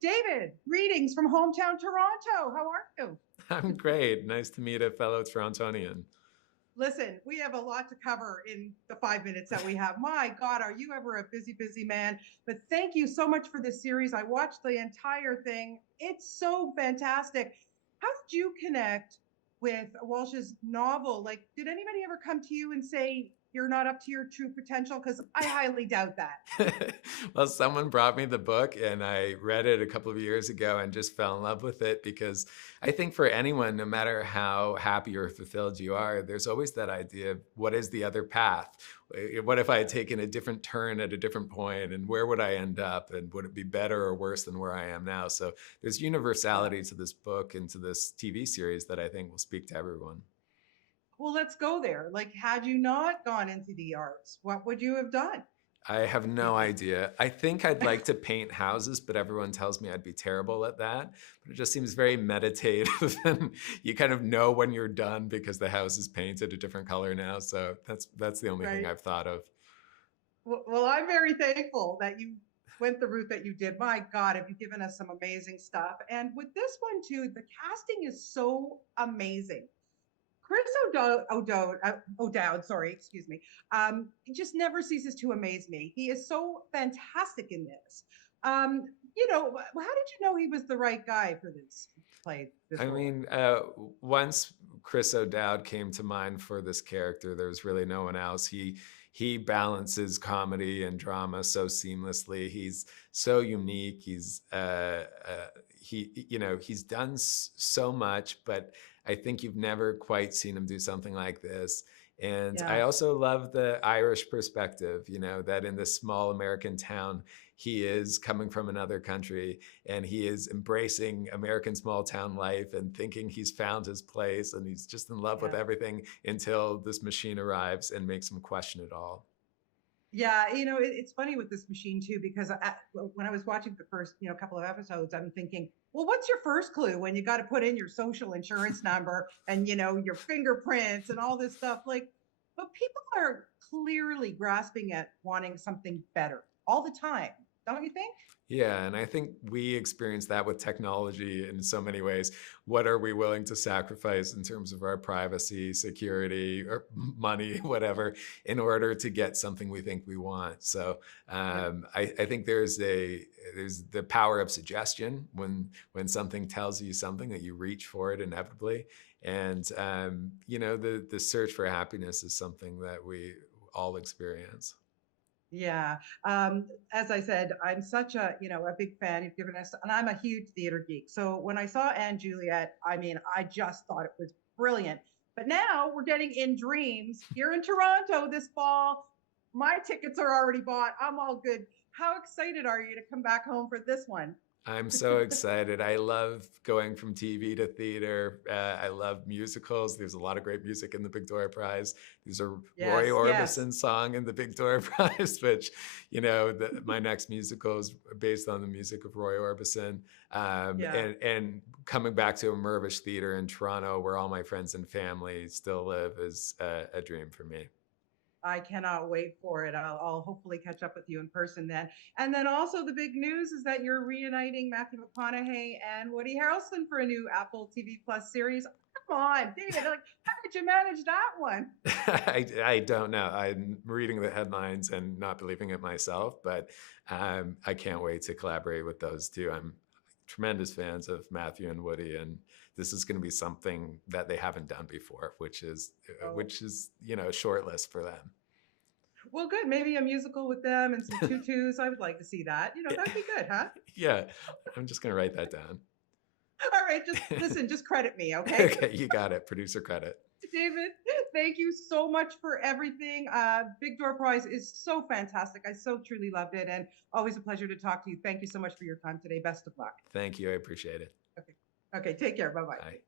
David, greetings from hometown Toronto. How are you? I'm great. Nice to meet a fellow Torontonian. Listen, we have a lot to cover in the 5 minutes that we have. My God, are you ever a busy, busy man? But thank you so much for this series. I watched the entire thing. It's so fantastic. How did you connect with Walsh's novel? Like, did anybody ever come to you and say you're not up to your true potential? Because I highly doubt that. Well, someone brought me the book and I read it a couple of years ago and just fell in love with it because I think for anyone, no matter how happy or fulfilled you are, there's always that idea of what is the other path? What if I had taken a different turn at a different point and where would I end up? And would it be better or worse than where I am now? So there's Yeah. universality to this book and to this TV series that I think will speak to everyone. Well, let's go there. Like, had you not gone into the arts, what would you have done? I have no idea. I think I'd like to paint houses, but everyone tells me I'd be terrible at that. But it just seems very meditative, and you kind of know when you're done because the house is painted a different color now. So that's the only thing Right. I've thought of. Well, I'm very thankful that you went the route that you did. My God, have you given us some amazing stuff? And with this one too, the casting is so amazing. Chris O'Dowd, sorry, excuse me, just never ceases to amaze me. He is so fantastic in this. Um, how did you know he was the right guy for this play, this I role? mean, once Chris O'Dowd came to mind for this character, there was really no one else. He balances comedy and drama so seamlessly. He's so unique. He's done so much, but I think you've never quite seen him do something like this. And I Yeah, also love the Irish perspective, that in this small American town, he is coming from another country and he is embracing American small town life and thinking he's found his place and he's just in love with yeah. everything until this machine arrives and makes him question it all. Yeah, it's funny with this machine too, because when I was watching the first, couple of episodes, I'm thinking, well, what's your first clue when you got to put in your social insurance number and, your fingerprints and all this stuff? Like, but people are clearly grasping at wanting something better all the time, don't you think? Yeah, and I think we experience that with technology in so many ways. What are we willing to sacrifice in terms of our privacy, security, or money, whatever, in order to get something we think we want? So Yeah. I think there's the power of suggestion when something tells you something that you reach for it inevitably, and the search for happiness is something that we all experience. Yeah. As I said, I'm such a big fan. You've given us, and I'm a huge theater geek. So when I saw Anne Juliet, I mean, I just thought it was brilliant. But now we're getting In Dreams here in Toronto this fall. My tickets are already bought. I'm all good. How excited are you to come back home for this one? I'm so excited. I love going from TV to theater. I love musicals. There's a lot of great music in the Big Door Prize. There's a Roy Yes, yes. Orbison song in the Big Door Prize, which, my next musical is based on the music of Roy Orbison. Yeah. And coming back to a Mirvish Theater in Toronto, where all my friends and family still live, is a dream for me. I cannot wait for it. I'll hopefully catch up with you in person then. And then also the big news is that you're reuniting Matthew McConaughey and Woody Harrelson for a new Apple TV Plus series. Come on, David. Like, how did you manage that one? I don't know. I'm reading the headlines and not believing it myself, but I can't wait to collaborate with those two. I'm tremendous fans of Matthew and Woody, and this is going to be something that they haven't done before, which is Oh, which is a short list for them. well, good. Maybe a musical with them and some tutus. I would like to see that. That'd be good, huh? Yeah, I'm just going to write that down. All right, just listen, just credit me, okay? Okay, you got it. Producer credit. David, thank you so much for everything. Big Door Prize is so fantastic. I so truly loved it, and always a pleasure to talk to you. Thank you so much for your time today. Best of luck. Thank you. I appreciate it. Okay. Okay. Take care. Bye bye. Bye.